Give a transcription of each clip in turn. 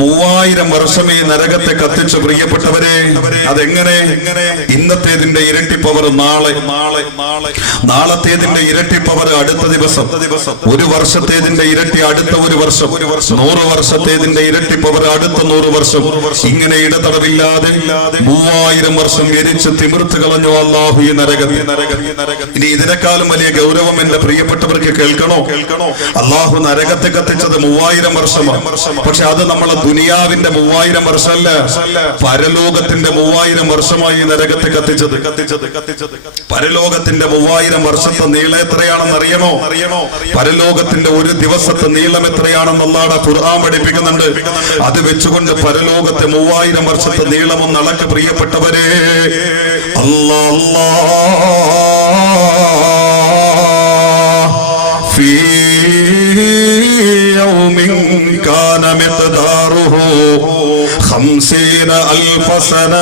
3000 വർഷം ഈ നരകത്തെ കത്തിച്ചു. പ്രിയപ്പെട്ടവരെ, അതെങ്ങനെ? ഇന്നത്തേതിന്റെ ഇരട്ടി പവർ നാളത്തേതിന്റെ ഇരട്ടി പവർ അടുത്ത ദിവസം, ഒരു വർഷത്തേതിന്റെ ഇരട്ടി അടുത്ത ഒരു വർഷം, 100 വർഷത്തേതിന്റെ ഇരട്ടി പവർ അടുത്ത 100 വർഷം. ഇങ്ങനെ ഇടതടവില്ലാതെ 3000 വർഷം എരിച്ച് തിമിർത്ത് കളഞ്ഞു അല്ലാഹു ഈ നരകത്തെ. ഇനി ഇതിനേക്കാളും വലിയ ഗൗരവം എന്റെ പ്രിയപ്പെട്ടവർക്ക് കേൾക്കണോ? അല്ലാഹു നരകത്തെ കത്തിച്ചത് 3000 വർഷമാണ്. പക്ഷെ അത് നമ്മളെ ദുനിയാവിന്റെ 3000 വർഷമല്ല, പരലോകത്തിന്റെ 3000 വർഷമായി നരകത്തെ കത്തിച്ചത്. പരലോകത്തിന്റെ 3000 വർഷത്തെ നീളം എത്രയാണെന്ന് അറിയണോ? പരലോകത്തിന്റെ ഒരു ദിവസത്തെ നീളം എത്രയാണെന്ന് അല്ലാഹു ഖുർആൻ പഠിപ്പിക്കുന്നുണ്ട്. അത് വെച്ചുകൊണ്ട് പരലോകത്തെ 3000 വർഷത്തെ നീളമൊന്ന് അളക്ക് പ്രിയപ്പെട്ടവരെ. ഫീ യൗമിൻ കാന മിഖ്ദാറുഹു 50,000 സന.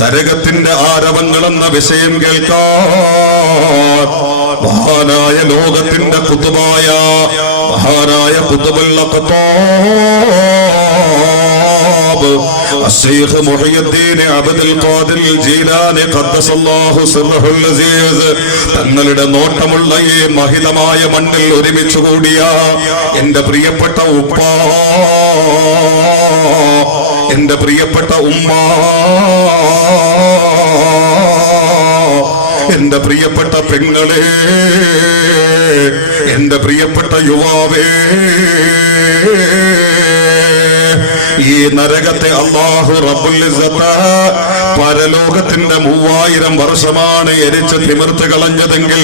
നരകത്തിന്റെ ആരവങ്ങൾ എന്ന വിഷയം കേൾക്കാൻ മഹാനായ ലോകത്തിന്റെ ഖുതുബായ മഹാനായ ഖുതുബുൽ അഖ്താബ് അശ്ശൈഖ് മുഹയ്യിദ്ദീൻ അബ്ദുൽ ഖാദിർ ജീലാനി ഖദ്ദസല്ലാഹു സിർറഹുൽ അസീസ് തങ്ങളുടെ നോട്ടമുള്ള ഈ മഹിതമായ മണ്ണിൽ ഒരുമിച്ച് കൂടിയ എന്റെ പ്രിയപ്പെട്ട ഉപ്പ, എന്റെ പ്രിയപ്പെട്ട ഉമ്മ, എന്റെ പ്രിയപ്പെട്ട പെങ്ങളെ, എന്റെ പ്രിയപ്പെട്ട യുവാവേ, ഈ നരകത്തെ അല്ലാഹു റബ്ബുൽ ഇസ്സത്ത് പരലോകത്തിന്റെ 3000 വർഷമാണ് എരിച്ച് തിമിർത്ത് കളഞ്ഞതെങ്കിൽ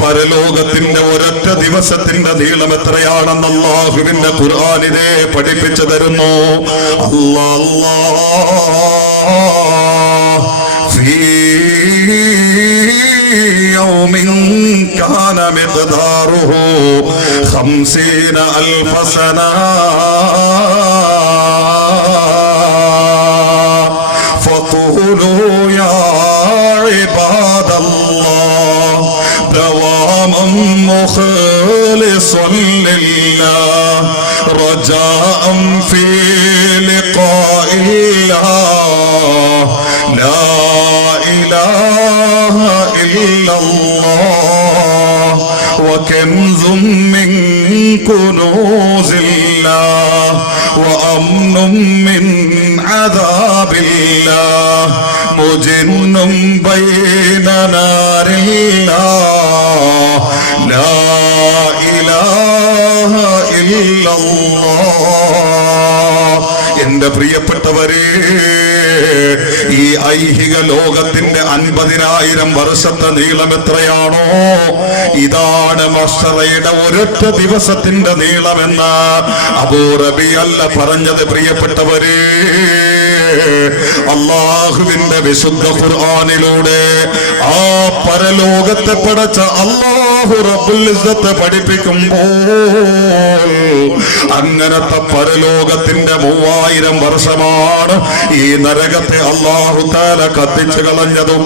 പരലോകത്തിന്റെ ഒരൊറ്റ ദിവസത്തിന്റെ നീളം എത്രയാണെന്ന് അല്ലാഹുവിന്റെ ഖുർആനിനെ പഠിപ്പിച്ചു തരുന്നു. يوم كان مقداره 50,000 سنة فقولوا يا عباد الله دواما مخلصا لله رجاء في لقاء الله لا إله إلا الله وكنز من كنوز الله وأمن من عذاب الله مجن بين نار الله لا إله إلا الله. എന്റെ പ്രിയപ്പെട്ടവരെ, ഈ ഐഹിക ലോകത്തിന്റെ 50,000 വർഷത്തെ നീളം എത്രയാണോ, ഇതാണ് മഹ്ശറയുടെ ഒരൊറ്റ ദിവസത്തിന്റെ നീളമെന്ന് അബൂ റബീഅല്ല പറഞ്ഞത്. പ്രിയപ്പെട്ടവരെ, അല്ലാഹുവിന്റെ വിശുദ്ധ ഖുർആനിലൂടെ ആ പരലോകത്തെ പടച്ച അല്ലാഹു റബ്ബുൽ ഇസ്സത്ത് പഠിപ്പിക്കുമ്പോൾ അങ്ങനത്തെ പരലോകത്തിന്റെ 3000 വർഷമാണ് ഈ നരകത്തെ അല്ലാഹു തആല കത്തിച്ചു കളഞ്ഞതും.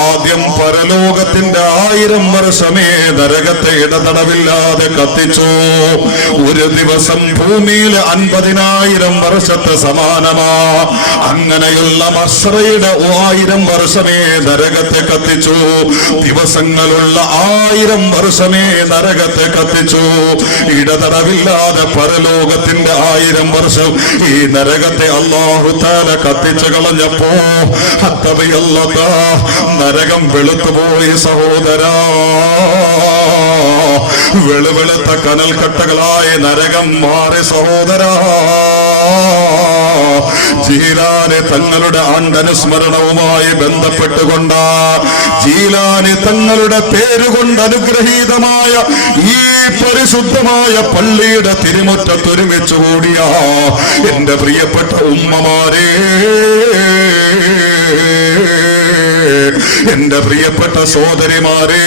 ആദ്യം പരലോകത്തിന്റെ 1000 വർഷമേ നരകത്തെ ഇടതടവില്ലാതെ കത്തിച്ചു. ഒരു ദിവസം ഭൂമിയിൽ 50,000 വർഷത്തെ സമാനമാ. അങ്ങനെയുള്ള മഹ്ശറയുടെ 1000 വർഷമേ നരകത്തെ കത്തിച്ചു. ദിവസങ്ങളുള്ള 1000 വർഷമേ നരകത്തെ കത്തിച്ചു. ഇടതടവില്ലാതെ പരലോകത്തിന്റെ 1000 വർഷം ഈ നരകത്തെ അല്ലാഹു തആല കത്തിച്ചു കളഞ്ഞപ്പോ നരകം വെളുത്തുപോയി സഹോദരാ. വെളുവെളുത്ത കനൽക്കട്ടകളായ നരകം മാറി സഹോദരാ. ജീലാനി തങ്ങളുടെ ആണ്ടനുസ്മരണവുമായി ബന്ധപ്പെട്ടുകൊണ്ട് ജീലാനി തങ്ങളുടെ പേരുകൊണ്ട് അനുഗ്രഹീതമായ ഈ പരിശുദ്ധമായ പള്ളിയുടെ തിരുമുറ്റത്തൊരുമിച്ചു കൂടിയ എന്റെ പ്രിയപ്പെട്ട ഉമ്മമാരെ, എന്റെ പ്രിയപ്പെട്ട സോദരിമാരെ,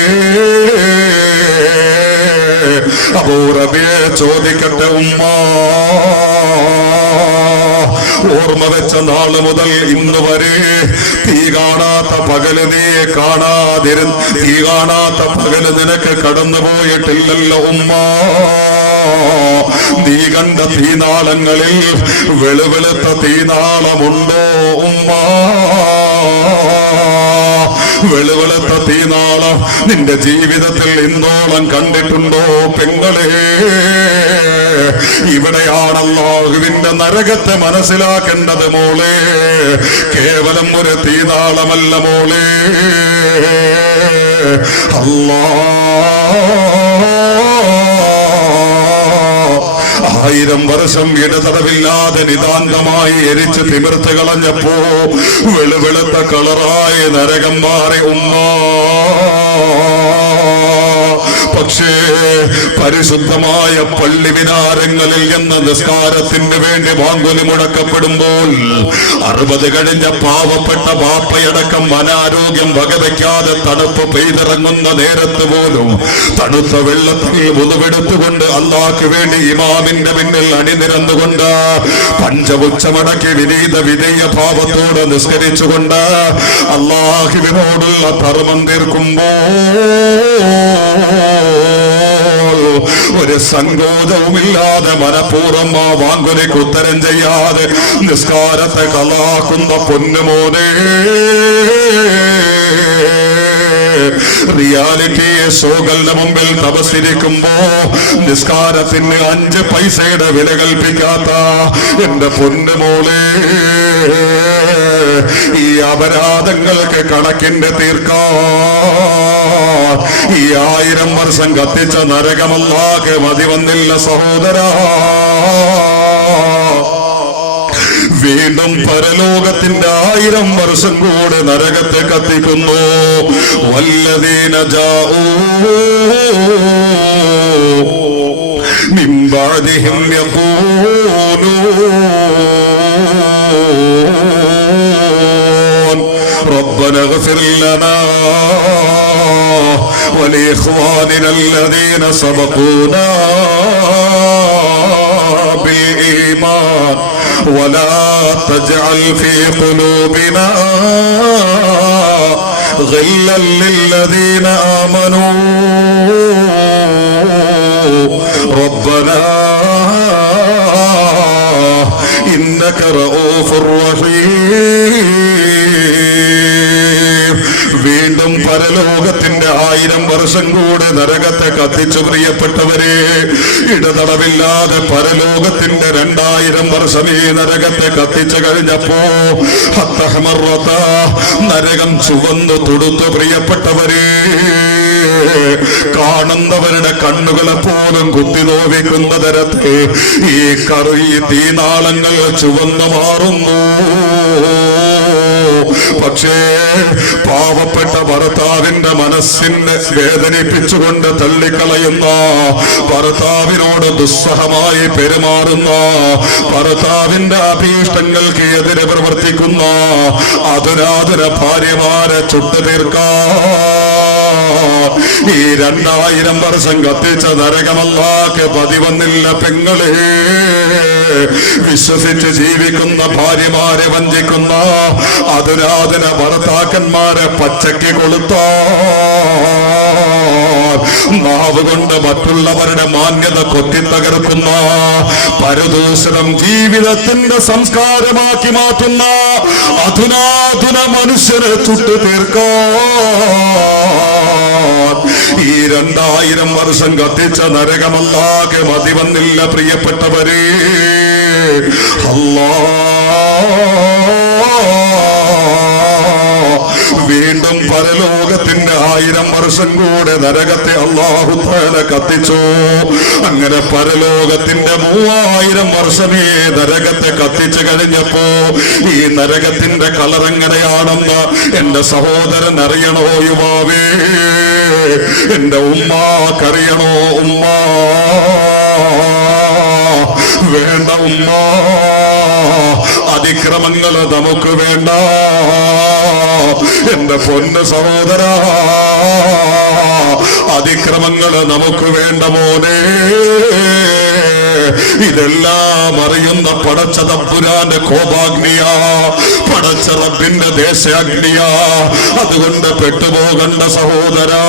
അബൂ റബീഅ ചോദിക്കട്ടെ, ഉമ്മ ഓർമ്മ വെച്ച നാള് മുതൽ ഇന്ന് വരെ തീ കാണാത്ത പകല് നീ തീ കാണാത്ത പകല് നിനക്ക് കടന്നുപോയിട്ടില്ലല്ലോ ഉമ്മ. നീ കണ്ട തീനാളങ്ങളിൽ വെളുവെളുത്ത തീനാളമുണ്ടോ ഉമ്മ? വെളുവെളുത്ത തീനാളം നിന്റെ ജീവിതത്തിൽ ഇന്നോളം കണ്ടിട്ടുണ്ടോ പെങ്ങളെ? ഇവിടെയാണ് അല്ലാഹുവിന്റെ നരകത്തെ മനസ്സിലാക്കേണ്ടത് മോളെ. കേവലം ഒരു തീനാളമല്ല മോളെ. ആയിരം വർഷം ഇടതടവില്ലാതെ നിതാന്തമായി എരിച്ച് തിമിർത്ത് കളഞ്ഞപ്പോ വെളുവെളുത്ത കളറായ നരകം മാറി ഉമ്മ. പക്ഷേ പരിശുദ്ധമായ പള്ളി വിനാരങ്ങളിൽ എന്ന നിസ്കാരത്തിന് വേണ്ടി വാങ്കുലി മുടക്കപ്പെടുമ്പോൾ 60 കഴിഞ്ഞ പാവപ്പെട്ട ബാപ്പയടക്കം അനാരോഗ്യം വകവയ്ക്കാതെ തണുപ്പ് പെയ്തിറങ്ങുന്ന നേരത്ത് പോലും തണുത്ത വെള്ളത്തിൽ മുതുവെടുത്തുകൊണ്ട് അല്ലാഹ്ക്ക് വേണ്ടി ഇമാമിന്റെ പിന്നിൽ അണിനിരന്നുകൊണ്ട് പഞ്ചപുച്ഛമടക്കി വിനീത വിധേയ ഭാവത്തോടെ നിസ്കരിച്ചുകൊണ്ട് അല്ലാഹുവിനോടുള്ള ധർമ്മം തീർക്കുമ്പോൾ ഒരു സങ്കോചവുമില്ലാതെ മനഃപൂർവ്വം ആ വാങ്കുലിക്ക് ഉത്തരം ചെയ്യാതെ നിസ്കാരത്തെ കളാക്കുന്ന പൊന്നുമോനെ, റിയാലിറ്റി ഷോകളുടെ മുമ്പിൽ തപസ്സിരിക്കുമ്പോ നിസ്കാരത്തിന് 5 പൈസയുടെ വില കൽപ്പിക്കാത്ത എന്റെ പൊന്നുമോളെ, ഈ അപരാധങ്ങൾക്ക് കണക്കിന്റെ തീർക്കാൻ ഈ 1000 വർഷം കത്തിച്ച നരകമല്ലാതെ മതി വന്നില്ല സഹോദരാ. വീണ്ടും പരലോകത്തിന്റെ 1000 വർഷം കൂടെ നരകത്തെ കത്തിക്കുന്നു. വല്ലദീന ജാഊ മിൻ ബഅദിഹിം യഖൂലൂൻ റബ്ബന ഇഗ്ഫിർ ലനാ വലിഇഖ്വാനിന الذين سبقونا بالإيمان ولا تجعل في قلوبنا غلا للذين آمنوا ربنا إنك رؤوف رحيم. വീണ്ടും പരലോകത്തിന്റെ 1000 വർഷം കൂടെ നരകത്തെ കത്തിച്ചു പ്രിയപ്പെട്ടവരെ. ഇടതടവില്ലാതെ പരലോകത്തിന്റെ 2000 വർഷം ഈ നരകത്തെ കത്തിച്ചു കഴിഞ്ഞപ്പോ നരകം ചുവന്നു തുടുത്തു പ്രിയപ്പെട്ടവരെ. കാണുന്നവരുടെ കണ്ണുകളെ പോലും കുത്തിനോവിക്കുന്ന തരത്തെ ഈ തീനാളങ്ങൾ ചുവന്നു മാറുന്നു. പക്ഷേ പാവപ്പെട്ട ഭർത്താവിന്റെ മനസ്സിനെ വേദനിപ്പിച്ചുകൊണ്ട് തള്ളിക്കളയുന്ന, ഭർത്താവിനോട് ദുസ്സഹമായി പെരുമാറുന്ന, ഭർത്താവിന്റെ അഭീഷ്ടങ്ങൾക്ക് എതിരെ പ്രവർത്തിക്കുന്ന അതുരാതുര ഭാര്യമാരെ ചുട്ടു തീർക്കാൻ ഈ 2000 വർഷം കത്തിച്ച നരകമല്ലാതെ പതിവന്നില്ല പെങ്ങളെ. വിശ്വസിച്ച് ജീവിക്കുന്ന ഭാര്യമാരെ വഞ്ചിക്കുന്ന അതുരാധന ഭർത്താക്കന്മാരെ പച്ചയ്ക്ക് കൊളുത്താൻ നാവ് കൊണ്ട് മറ്റുള്ളവരുടെ മാന്യത കൊത്തിത്തകർക്കുന്ന, പരദൂഷണം ജീവിതത്തിന്റെ സംസ്കാരമാക്കി മാറ്റുന്ന അധുനാധുന മനുഷ്യരെ ചുട്ടു തീർക്കാൻ ഈ 2000 വർഷം കത്തിച്ച നരകമല്ലാതെ മതി വന്നില്ല പ്രിയപ്പെട്ടവരെ. വീണ്ടും പരലോകത്തിന്റെ 1000 വർഷം കൂടെ നരകത്തെ അല്ലാഹു തആല കത്തിച്ചു. അങ്ങനെ പരലോകത്തിന്റെ 3000 വർഷമേ നരകത്തെ കത്തിച്ചു കഴിഞ്ഞപ്പോ ഈ നരകത്തിന്റെ കളർ എങ്ങനെയാണെന്ന് എന്റെ സഹോദരൻ അറിയണോ യുവാവേ? എന്റെ ഉമ്മാക്കറിയണോ? ഉമ്മ വേണ്ട ഉമ്മ, അതിക്രമങ്ങൾ നമുക്ക് വേണ്ട. എന്റെ പൊന്ന് സഹോദര, അതിക്രമങ്ങൾ നമുക്ക് വേണ്ട മോനെ. ഇതെല്ലാം അറിയുന്ന പടച്ച തമ്പുരാന്റെ കോപാഗ്നിയാ, പടച്ച റബ്ബിന്റെ ദേശാഗ്നിയാ. അതുകൊണ്ട് പെട്ടുപോകണ്ട സഹോദരാ.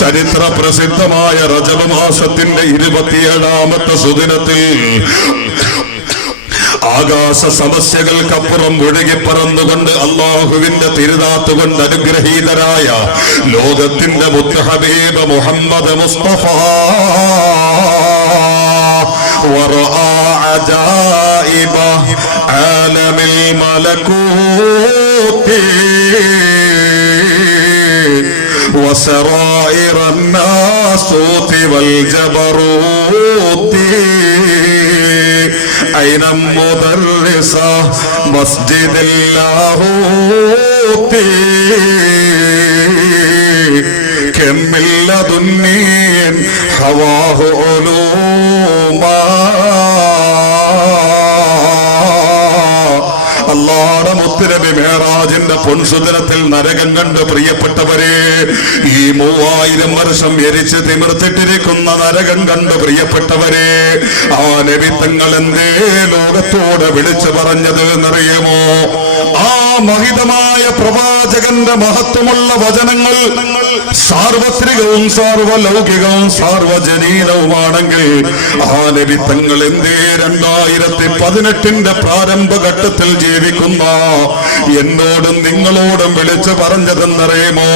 ചരിത്ര പ്രസിദ്ധമായ റജബ് മാസത്തിന്റെ 27ാമത്തെ സുദിനത്തിൽ ആകാശ സമസ്യകൾക്കപ്പുറം ഒഴുകി പറന്നുകൊണ്ട് അള്ളാഹുവിന്റെ തിരുനാത്തുകൊണ്ട് അനുഗ്രഹീതരായ ലോകത്തിന്റെ മുത്ത് ഹബീബ് മുഹമ്മദ് മുസ്തഫ വറആ അജായിബ ആലമിൽ മലകൂതി وسرائر الناسوت والجبروت أين مدرسة مسجد اللاهوت كم من لدني حواه علوما. അല്ലാഹുവിന്റെ മുത്തുനബി മിഅ്റാജിന്റെ പൊൻസുദിനത്തിൽ നരകം കണ്ട് പ്രിയപ്പെട്ടവരെ, ഈ 3000 വർഷം എരിച്ച് തിമിർത്തിട്ടിരിക്കുന്ന നരകം കണ്ട് പ്രിയപ്പെട്ടവരെ, ആ നബി തങ്ങൾ എന്തേ ലോകത്തോട് വിളിച്ചു പറഞ്ഞത് എന്നറിയുമോ? ആ മഹിതമായ പ്രവാചകന്റെ മഹത്വമുള്ള വചനങ്ങൾ സാർവത്രികവും സാർവലൗകികവും സാർവജനീനവുമാണെങ്കിൽ ആ നബി തങ്ങൾ എന്തേ 2018 പ്രാരംഭഘട്ടത്തിൽ ജീവിക്കുന്ന എന്നോടും നിങ്ങളോടും വിളിച്ചു പറഞ്ഞതെന്നറിയുമോ?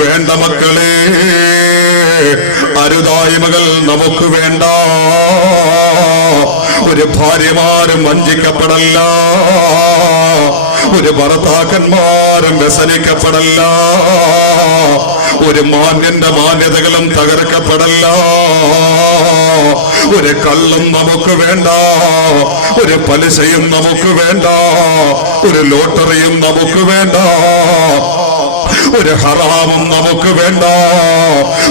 വേണ്ട മക്കളെ, അരുതായ്മകൾ നമുക്ക് വേണ്ട. ഒരു ഭാര്യമാരും വഞ്ചിക്കപ്പെടല്ല, ഒരു ഭർത്താക്കന്മാരും വ്യസനിക്കപ്പെടല്ല, ഒരു മാന്യന്റെ മാന്യതകളും തകർക്കപ്പെടല്ല. ഒരു കള്ളും നമുക്ക് വേണ്ട, ഒരു പലിശയും നമുക്ക് വേണ്ട, ഒരു ലോട്ടറിയും നമുക്ക് വേണ്ട, ഒരു ഹറാമും നമുക്ക് വേണ്ട,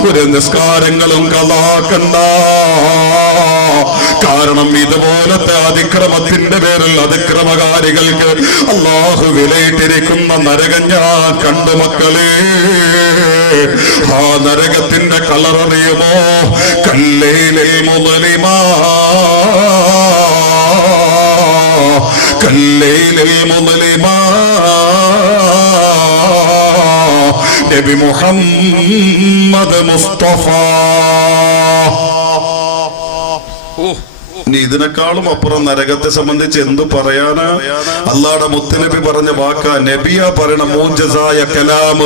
ഒരു നിസ്കാരങ്ങളും കളാക്കണ്ട. കാരണം ഇതുപോലത്തെ അതിക്രമത്തിന്റെ പേരിൽ അതിക്രമകാരികൾക്ക് അല്ലാഹു വിലയിട്ടിരിക്കുന്ന നരകം ഞാൻ കണ്ടു മക്കളെ. ആ നരകത്തിന്റെ കളററിയുമോ? കല്ലൈലിൽ മുദ്ലിമാ, കല്ലൈലിൽ മുദ്ലിമാ നബി മുഹമ്മദ് മുസ്തഫ. ഇനി ഇതിനേക്കാളും അപ്പുറം നരകത്തെ സംബന്ധിച്ച് എന്തു പറയാനാ? അല്ലാഹുവിന്റെ മുത്തുനബി പറഞ്ഞ വാക്ക, നബിയാ പറയണ മൂജസായ കലാം.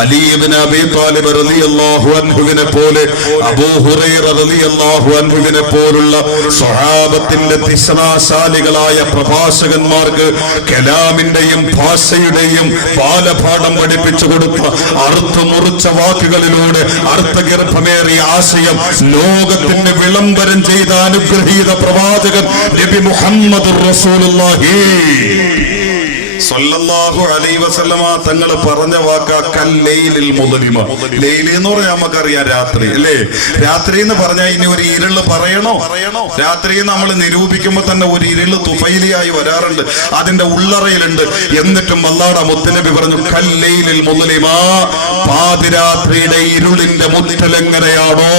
അലി ഇബ്നു അബീ ത്വാലിബ് റളിയല്ലാഹു അൻഹുവിനെ പോലെ, അബൂ ഹുറൈറ റളിയല്ലാഹു അൻഹുവിനെ പോലുള്ള സ്വഹാബത്തിന്റെ തിസ്നാശാലികളായ പ്രഭാഷകന്മാർക്ക് കലാമിന്റെയും ഭാഷയുടെയും ബാലപാഠം പഠിപ്പിച്ചു കൊടുത്ത അർത്ഥമുറിച്ച വാക്കുകളിലൂടെ അർത്ഥഗർഭമേറിയ ആശയം ലോകത്തിന് വിളംബരം ചെയ്ത അനുഗ്രഹീത പ്രവാചകൻ നബി മുഹമ്മദ് റസൂലുള്ളാഹി സ്വല്ലല്ലാഹു അലൈഹി വസല്ലമ തങ്ങൾ പറഞ്ഞ വാക്ക കല്ലൈലിൽ മുദ്ലിമ. ലൈലി എന്ന് പറഞ്ഞാൽ നമുക്കറിയാം രാത്രി അല്ലേ? രാത്രി എന്ന് പറഞ്ഞാൽ ഇനി ഒരു ഇരുള് പറയണോ? രാത്രി നമ്മൾ നിരൂപിക്കുമ്പോ തന്നെ ഒരു ഇരുള് തുഫൈലിയായി വരാറുണ്ട്, അതിന്റെ ഉള്ളറയിലുണ്ട്. എന്നിട്ടും അല്ലാഹുവിന്റെ മുത്തുനബി പറഞ്ഞു കല്ലൈലിൽ മുദ്ലിമ. പാതിരാത്രിയുടെ ഇരുളിന്റെ മുറ്റലെങ്ങനെയാണോ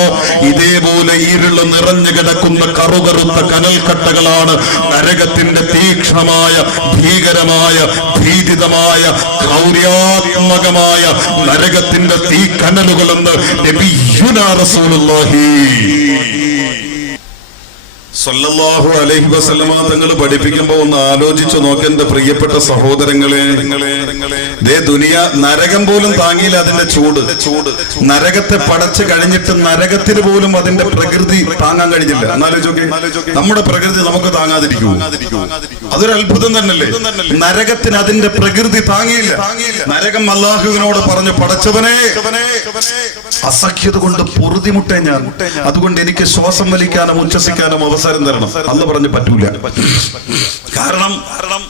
ഇതേപോലെ ഇരുള് നിറഞ്ഞു കിടക്കുന്ന കറുകറുത്ത കനൽക്കട്ടകളാണ് നരകത്തിന്റെ തീക്ഷ്ണമായ ഭീകരമായ ഭീതിതമായ ക്രൗര്യാത്മകമായ നരകത്തിന്റെ തീ കനലുകളെന്ന് നബിയുനാ റസൂലുള്ളാഹി സല്ലല്ലാഹു അലൈഹി വസല്ലമ തങ്ങൾ പഠിപ്പിക്കുമ്പോ ഒന്ന് ആലോചിച്ചു നോക്ക് എന്റെ പ്രിയപ്പെട്ട സഹോദരങ്ങളെ. നരകം പോലും താങ്ങിയില്ല അതിന്റെ ചൂട്. നരകത്തെ പടച്ചു കഴിഞ്ഞിട്ട് നരകത്തിന് പോലും അതിന്റെ പ്രകൃതി താങ്ങാൻ കഴിഞ്ഞില്ല. എന്നാലോചിച്ചോക്കെ, നമ്മുടെ പ്രകൃതി നമുക്ക് താങ്ങാതിരിക്കൂ? അതൊരു അത്ഭുതം തന്നെയല്ലേ? നരകത്തിന് അതിന്റെ പ്രകൃതി താങ്ങിയില്ല. നരകം അല്ലാഹുവിനോട് പറഞ്ഞു, പടച്ചവനെ, അസഖ്യത കൊണ്ട് പൊറുതിമുട്ടേ ഞാൻ, അതുകൊണ്ട് എനിക്ക് ശ്വാസം വലിക്കാനും ഉച്ഛസിക്കാനും അവസരം തരണം. അല്ല പറഞ്ഞു പറ്റൂല. കാരണം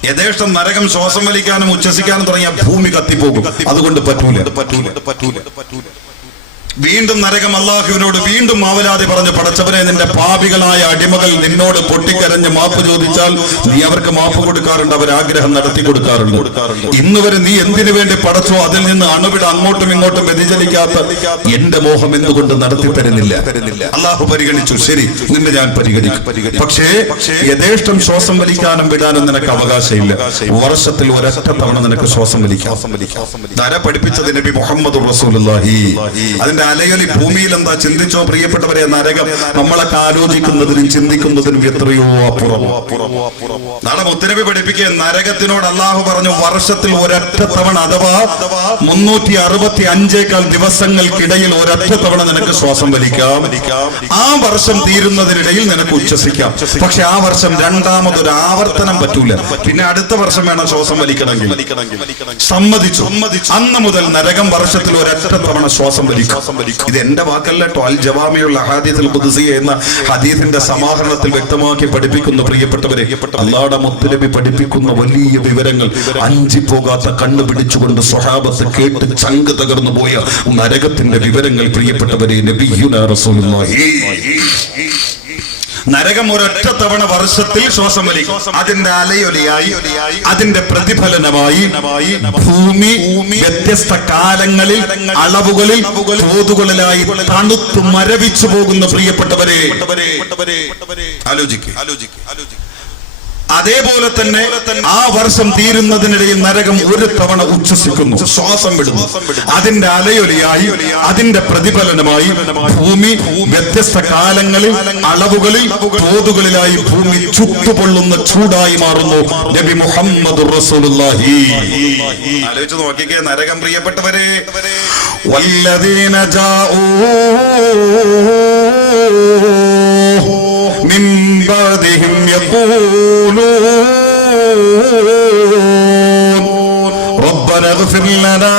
യഥേഷ്ടം നരകം ശ്വാസം വലിക്കാനും ഉച്ഛസിക്കാനും തുടങ്ങിയ ഭൂമി കത്തിപ്പോകും. അതുകൊണ്ട് പറ്റൂല. വീണ്ടും നരകം അള്ളാഹുവിനോട് വീണ്ടും ആവലാതി പറഞ്ഞു, പടച്ചവനെ, നിന്റെ പാപികളായ അടിമകൾ നിന്നോട് പൊട്ടിക്കരഞ്ഞ് മാപ്പ് ചോദിച്ചാൽ നീ അവർക്ക് മാപ്പ് കൊടുക്കാറുണ്ട്, അവർ ആഗ്രഹം നടത്തി കൊടുക്കാറുണ്ട്. ഇന്ന് വരെ നീ എന്തിനു വേണ്ടി പടച്ചോ അതിൽ നിന്ന് അണുവിട അങ്ങോട്ടും ഇങ്ങോട്ടും വ്യതിചലിക്കാത്ത എന്റെ മോഹം എന്തുകൊണ്ട് നടത്തി തരുന്നില്ല? അള്ളാഹു പരിഗണിച്ചു, ശരി, നിന്നെ ഞാൻ പരിഗണിക്കും. പക്ഷേ യഥേഷ്ടം ശ്വാസം വലിക്കാനും വിടാനും നിനക്ക് അവകാശമില്ല. വർഷത്തിൽ ഒരൊറ്റ തവണ നിനക്ക് ശ്വാസം വലിക്കാം. പഠിപ്പിച്ചത് നബി മുഹമ്മദ് റസൂലുള്ളാഹി. അതിന്റെ അലയൊലി ഭൂമിയിൽ എന്താ ചിന്തിച്ചോ പ്രിയപ്പെട്ടവരെ? നരകം നമ്മളൊക്കെ ആലോചിക്കുന്നതിനും ചിന്തിക്കുന്നതിനും എത്രയോ അപ്പുറം. നാളെ മുത്തനബി പഠിപ്പിക്കുക, നരകത്തിനോട് അള്ളാഹു പറഞ്ഞു, വർഷത്തിൽ ഒരൊറ്റ തവണ അഥവാ 365 ദിവസങ്ങൾക്കിടയിൽ ഒരൊറ്റ തവണ നിനക്ക് ശ്വാസം വലിക്കാം. ആ വർഷം തീരുന്നതിനിടയിൽ നിനക്ക് ഉച്ഛസിക്കാം. പക്ഷെ ആ വർഷം രണ്ടാമതൊരു ആവർത്തനം പറ്റൂല. പിന്നെ അടുത്ത വർഷം വേണം ശ്വാസം വലിക്കണമെങ്കിൽ. സമ്മതിച്ചു. അന്ന് മുതൽ നരകം വർഷത്തിൽ ഒരൊറ്റ തവണ ശ്വാസം വലിക്കും. ഇത് എന്റെ വാക്കല്ല കേട്ടോ. അൽ ജവാമിഉൽ അഹാദീസുൽ ഖുദ്സിയ എന്ന ഹദീസിന്റെ സമാഹരണത്തിൽ വ്യക്തമാക്കി പഠിപ്പിക്കുന്നു പ്രിയപ്പെട്ടവരെ. അല്ലാഹുവിന്റെ മുത്തനബി പഠിപ്പിക്കുന്ന വലിയ വിവരങ്ങൾ അഞ്ചിപ്പോകാത്ത കണ്ണു പിടിച്ചുകൊണ്ട് സ്വഹാബത്ത് കേട്ട് ചങ്ക് തകർന്നു പോയ നരകത്തിന്റെ വിവരങ്ങൾ പ്രിയപ്പെട്ടവരെ. നബിയുനാ റസൂലുള്ളാഹി. നരകം ഒരൊറ്റ തവണ വർഷത്തിൽ ശ്വാസം വലിക്കും. അതിന്റെ അലയൊലിയായി, അതിന്റെ പ്രതിഫലനമായി ഭൂമി വ്യത്യസ്ത കാലങ്ങളിൽ, അളവുകളിൽ, തോതുകളിലായി തണുത്തു മരവിച്ചു പോകുന്ന പ്രിയപ്പെട്ടവരെ ആലോചിക്കുക. അതേപോലെ തന്നെ ആ വർഷം തീരുന്നതിനിടയിൽ നരകം ഒരു തവണ ഉച്ഛസിക്കുന്നു, ശ്വാസം വിടുന്നു. അതിന്റെ അലയൊലിയായി, അതിന്റെ പ്രതിഫലനമായി ഭൂമി വ്യത്യസ്ത കാലങ്ങളിൽ, അളവുകളിൽ, തോതുകളിലായി ഭൂമി ചുട്ടുപൊള്ളുന്ന ചൂടായി മാറുന്നു. നബി മുഹമ്മദ് റസൂലുള്ളാഹി. ആലോചിച്ച് നോക്കിക്കേ നരകം പ്രിയപ്പെട്ടവരെ. വല്ലദീന ജാഊ മിൻ ബഅദിഹിം യഖൂലൂൻ റബ്ബന ഇഗ്ഫിർ ലനാ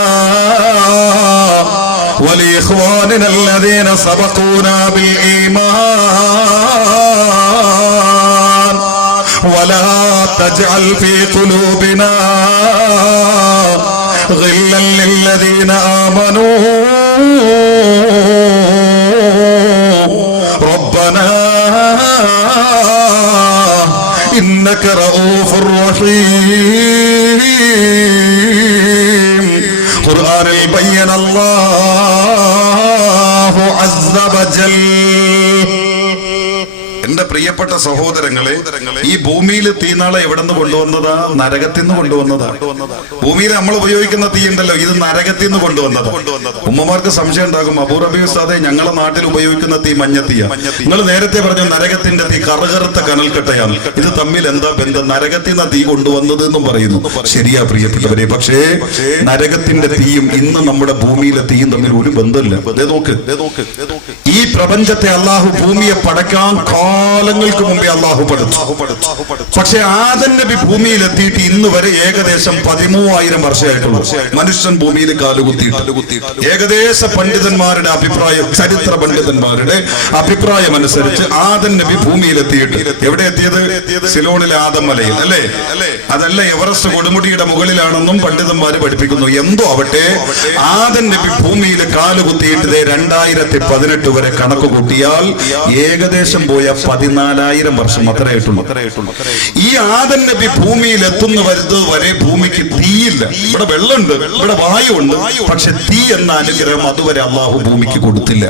വലിഇഖ്വാനിന അല്ലദീന സബഖൂനാ ബിൽ ഈമാൻ വലാ തജ്അൽ ഫീ ഖുലൂബിനാ ഗില്ലൻ ലില്ലദീന ആമനൂ റബ്ബനാ إنك رؤوف رحيم. قرآن بين الله عز وجل. എന്റെ പ്രിയപ്പെട്ട സഹോദരങ്ങളെ, ഈ ഭൂമിയിൽ തീനാളെ എവിടെ നിന്ന് കൊണ്ടുവന്നതാ? നരകത്തിൽ നിന്ന് കൊണ്ടുവന്നതാ. ഭൂമിയിൽ നമ്മൾ ഉപയോഗിക്കുന്ന തീ ഉണ്ടല്ലോ, ഇത് നരകത്തിൽ നിന്ന് കൊണ്ടുവന്നതാ. ഉമ്മമാർക്ക് സംശയം ഉണ്ടാകും, അബൂ റബീ ഉസ്താദേ, ഞങ്ങളെ നാട്ടിൽ ഉപയോഗിക്കുന്ന തീ മഞ്ഞത്തീയ. നിങ്ങൾ നേരത്തെ പറഞ്ഞു നരകത്തിന്റെ തീ കറുകറുത്ത കനൽക്കട്ടയാണ്. ഇത് തമ്മിൽ എന്താ ബന്ധം? നരകത്തിൽ നിന്ന് തീ കൊണ്ടുവന്നത് എന്നും പറയുന്നു. ശരിയാ പ്രിയപ്പെട്ടവരെ. പക്ഷേ നരകത്തിന്റെ തീയും ഇന്ന് നമ്മുടെ ഭൂമിയിലെ തീയും തമ്മിൽ ഒരു ബന്ധമില്ല. നോക്ക്, ഈ പ്രപഞ്ചത്തെ അള്ളാഹു ഭൂമിയെ പടക്കാൻ കാലങ്ങൾക്ക് മുമ്പേ അള്ളാഹു പഠിച്ചു. പക്ഷെ ആദം നബി ഭൂമിയിൽ എത്തിയിട്ട് ഇന്ന് വരെ ഏകദേശം 13,000 വർഷമായിട്ടുള്ളൂ മനുഷ്യൻ ഭൂമിയിൽ കാലുകുത്തിയിട്ട്. ഏകദേശ പണ്ഡിതന്മാരുടെ അഭിപ്രായം, ചരിത്ര പണ്ഡിതന്മാരുടെ അഭിപ്രായം അനുസരിച്ച് ആദം നബി ഭൂമിയിൽ എത്തിയിട്ട് എവിടെ എത്തിയത്? സിലോണിലെ ആദം മലയിൽ അല്ലേ? അതല്ല, എവറസ്റ്റ് കൊടുമുടിയുടെ മുകളിലാണെന്നും പണ്ഡിതന്മാര് പഠിപ്പിക്കുന്നു. എന്തോ ആവട്ടെ, ആദം നബി ഭൂമിയിൽ കാലുകുത്തിയിട്ട് 2018 വരെ കണക്ക് കൂട്ടിയാൽ ഏകദേശം പോയ 14,000 വർഷം അത്രേ ആയിട്ടുള്ളൂ. ഈ ആദം നബി ഭൂമിയിൽ എത്തുന്ന വരുന്നത് വരെ ഭൂമിക്ക് തീയില്ല. ഇവിടെ വെള്ളമുണ്ട്, ഇവിടെ വായുണ്ട്, പക്ഷെ തീ എന്ന അനുഗ്രഹം അതുവരെ അള്ളാഹു ഭൂമിക്ക് കൊടുത്തില്ല.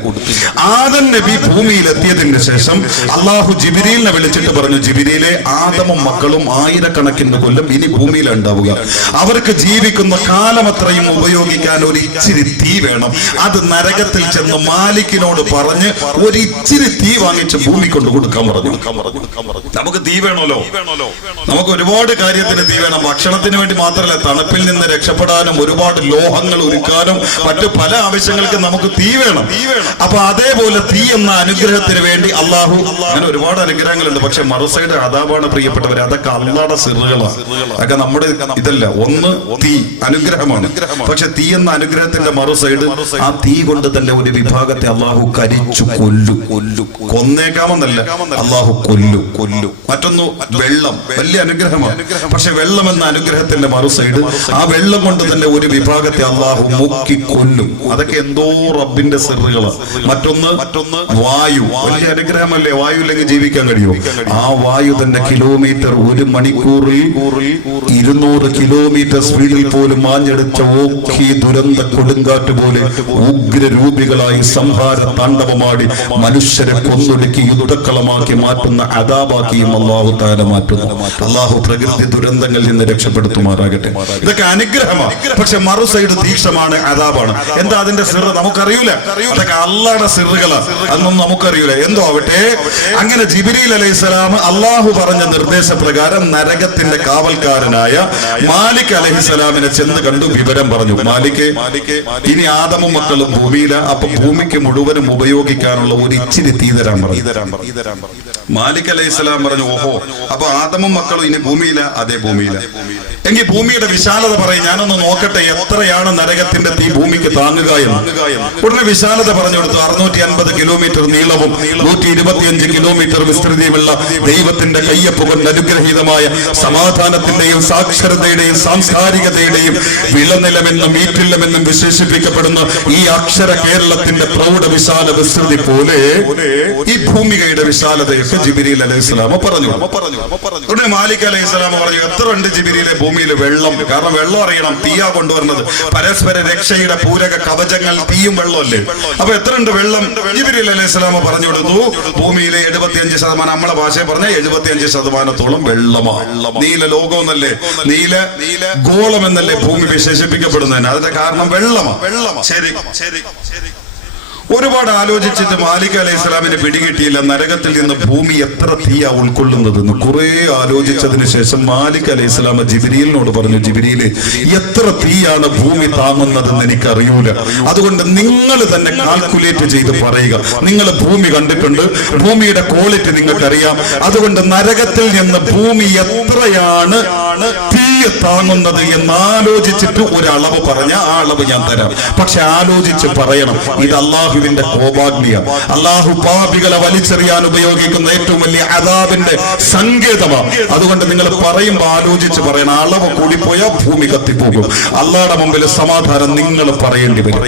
ആദം നബി ഭൂമിയിൽ എത്തിയതിന് ശേഷം അള്ളാഹു ജിബ്രീലിനെ വിളിച്ചിട്ട് പറഞ്ഞു, ജിബ്രീലെ, ആദമും മക്കളും ആയിരക്കണക്കിന് കൊല്ലം ഇനി ഭൂമിയിലാണ് ഉണ്ടാവുക. അവർക്ക് ജീവിക്കുന്ന കാലം അത്രയും ഉപയോഗിക്കാൻ ഒരു ഇച്ചിരി തീ വേണം. അത് നരകത്തിൽ ചെന്ന് മാലിക്കിനോട് പറഞ്ഞ് ഒരു ഇച്ചിരി തീ വാങ്ങിച്ച് ഭൂമി കൊണ്ട് കൊടുക്കാൻ പറഞ്ഞു. നമുക്ക് തീ വേണമല്ലോ, നമുക്ക് ഒരുപാട് കാര്യത്തിന് തീ വേണം. ഭക്ഷണത്തിന് വേണ്ടി മാത്രമല്ല, തണുപ്പിൽ നിന്ന് രക്ഷപ്പെടാനും ഒരുപാട് ലോഹങ്ങൾ ഒരുക്കാനും മറ്റു പല ആവശ്യങ്ങൾക്ക് നമുക്ക് തീ വേണം. അപ്പൊ അതേപോലെ തീ എന്ന അനുഗ്രഹത്തിന് വേണ്ടി അള്ളാഹു, അങ്ങനെ ഒരുപാട് അനുഗ്രഹങ്ങളുണ്ട്. പക്ഷെ മറുസൈഡ് അതാപാണ് പ്രിയപ്പെട്ടവർ, അതൊക്കെ അള്ളാഹുടെ സിറുകളാണ്. അതൊക്കെ നമ്മുടെ ഇതല്ല. ഒന്ന് തീ അനുഗ്രഹമാണ്, പക്ഷെ തീ എന്ന അനുഗ്രഹത്തിന്റെ മറുസൈഡ് ആ തീ കൊണ്ട് തന്നെ ഒരു വിഭാഗത്തെ അള്ളാഹു കരിച്ചു കൊന്നേക്കാമെന്നല്ല, അള്ളാഹു കൊല്ലും. മറ്റൊന്ന് വെള്ളം, വലിയ അനുഗ്രഹമാണ്. പക്ഷെ വെള്ളം എന്ന അനുഗ്രഹത്തിന്റെ മറു സൈഡ്, ആ വെള്ളം കൊണ്ട് തന്നെ ഒരു വിഭാഗത്തെ അള്ളാഹു മുക്കി കൊല്ലും. അതൊക്കെ എന്തോ റബ്ബിന്റെ സിറുകളാണ്. മറ്റൊന്ന് വായു, വലിയ അനുഗ്രഹമല്ലേ? വായു ഇല്ലെങ്കിൽ ജീവിക്കാൻ കഴിയുമോ? ആ വായു തന്നെ കിലോമീറ്റർ, ഒരു മണിക്കൂറിൽ 200 കിലോമീറ്റർ സ്പീഡിൽ പോലും മാഞ്ഞെടുത്ത ഓഖി ദുരന്ത കൊടുങ്കാറ്റ് പോലെ ഉഗ്രരൂപികളായി സംഹാര താണ്ഡവമാടി മനുഷ്യരെ കൊന്നൊടുക്കി യുദ്ധക്കളമാക്കി മാറ്റുന്ന അദാബാക്കിയും അള്ളാഹു തആല മാറ്റുന്നു. അള്ളാഹു പ്രകൃതി ദുരന്തങ്ങളിൽ നിന്ന് രക്ഷപ്പെടുത്തുമാറാകട്ടെ. ഇതൊക്കെ അനുഗ്രഹമാണ്. പക്ഷെ മറു സൈഡ് തീക്ഷമാണ്, അദാബാണ്. എന്താ അതിന്റെ സിറ് നമുക്കറിയൂല. അതൊക്കെ അള്ളാഹുടെ സിറുകളാണ്, അതൊന്നും നമുക്കറിയൂല. എന്തോ ആവട്ടെ, അങ്ങനെ ജിബ്രീൽ അലൈഹിസ്സലാം അള്ളാഹു പറഞ്ഞ നിർദ്ദേശപ്രകാരം നരകത്തിന്റെ കാവൽക്കാരനായ മാലിക് അലൈഹിസ്സലാമിനെ ചെന്ന് കണ്ടു, വിവരം പറഞ്ഞു. മാലിക്, ഇനി ആദമും മക്കളും ഭൂമിയില, അപ്പൊ ഭൂമിക്ക് മുഴുവനും ഉപയോഗിക്കാനുള്ള ഒരു ഇച്ചിരി തീ തരാൻ പറഞ്ഞു. മാലിക് അലൈഹിസ്സലാം പറഞ്ഞു, ഓഹോ, അപ്പൊ ആദമും മക്കളും ഇനി ഭൂമിയില? അതേ, ഭൂമിയില. എങ്കിൽ ഭൂമിയുടെ വിശാലത പറയും, ഞാനൊന്ന് നോക്കട്ടെ എത്രയാണ് നരകത്തിന്റെ തീ ഭൂമിക്ക് താങ്ങുക എന്ന്. ഉടനെ വിശാലത പറഞ്ഞു കൊടുത്തു. 650 കിലോമീറ്റർ നീളവും 125 കിലോമീറ്റർ വിസ്തൃതിയുമുള്ള ദൈവത്തിന്റെ കയ്യൊപ്പ് കൊണ്ട് അനുഗ്രഹീതമായ സമാധാനത്തിന്റെയും സാക്ഷരതയുടെയും സാംസ്കാരികതയുടെയും വിളനിലമെന്നും ഈറ്റില്ലമെന്നും വിശേഷിപ്പിക്കപ്പെടുന്ന ഈ അക്ഷര കേരളത്തിന്റെ പ്രൗഢ വിശാല വിസ്തൃതി പോലെ ഈ ഭൂമികയുടെ വിശാലതയൊക്കെ ജിബ്രീൽ അലൈഹിസ്സലാം പറഞ്ഞു. ഉടനെ മാലിക് അലൈഹിസ്സലാം പറഞ്ഞു, എത്ര ഉണ്ട് ജിബ്രീലെ ഭൂമിയിൽ വെള്ളം? കാരണം വെള്ളം അറിയണം, തീയാ കൊണ്ടുവരുന്നത്. പരസ്പര രക്ഷയുടെ പൂരക കവചങ്ങൾ തീയും വെള്ളമല്ലേ. അപ്പൊ എത്ര ഉണ്ട് വെള്ളം? ജിബ്രീൽ അലൈഹിസ്സലാം പറഞ്ഞു കൊടുത്തു, ഭൂമിയിലെ 75%, നമ്മളെ ഭാഷയെ പറഞ്ഞ 75%-ഓളം വെള്ളമാണ്. നീല ലോകം എന്നല്ലേ, നീല ഗോളം എന്നല്ലേ ഭൂമി വിശേഷിപ്പിക്കപ്പെടുന്നതിന്. അതിന്റെ കാരണം വെള്ളമാണ്. ശരി. ഒരുപാട് ആലോചിച്ചിട്ട് മാലിക് അലൈഹിസ്സലാമിനെ പിടികിട്ടിയില്ല നരകത്തിൽ നിന്ന് ഭൂമി എത്ര തീയാ ഉൾക്കൊള്ളുന്നതെന്ന്. കുറെ ആലോചിച്ചതിന് ശേഷം മാലിക് അലൈഹിസ്സലാം ജിബ്രീലിനോട് പറഞ്ഞു, ജിബ്രീലെ, എത്ര തീയാണ് ഭൂമി താങ്ങുന്നതെന്ന് എനിക്കറിയൂല. അതുകൊണ്ട് നിങ്ങൾ തന്നെ കാൽക്കുലേറ്റ് ചെയ്ത് പറയുക. നിങ്ങൾ ഭൂമി കണ്ടിട്ടുണ്ട്, ഭൂമിയുടെ ക്വാളിറ്റി നിങ്ങൾക്കറിയാം. അതുകൊണ്ട് നരകത്തിൽ നിന്ന് ഭൂമി എത്രയാണ് തീ താങ്ങുന്നത് എന്നാലോചിച്ചിട്ട് ഒരളവ് പറഞ്ഞ ആ അളവ് ഞാൻ തരാം. പക്ഷെ ആലോചിച്ച് പറയണം. ഇത് അള്ളാഹുവിന്റെ കോപാഗ്നിയ. അള്ളാഹു പാപികളെ വലിച്ചെറിയാൻ ഉപയോഗിക്കുന്ന ഏറ്റവും വലിയ അദാബിന്റെ സങ്കേതമാണ്. അതുകൊണ്ട് നിങ്ങൾ പറയുമ്പോൾ ആലോചിച്ച് പറയണം. അളവ് കൂടിപ്പോയാൽ ഭൂമി കത്തിപ്പോകും. അള്ളാഹുടെ മുമ്പിൽ സമാധാനം നിങ്ങൾ പറയേണ്ടി വരും.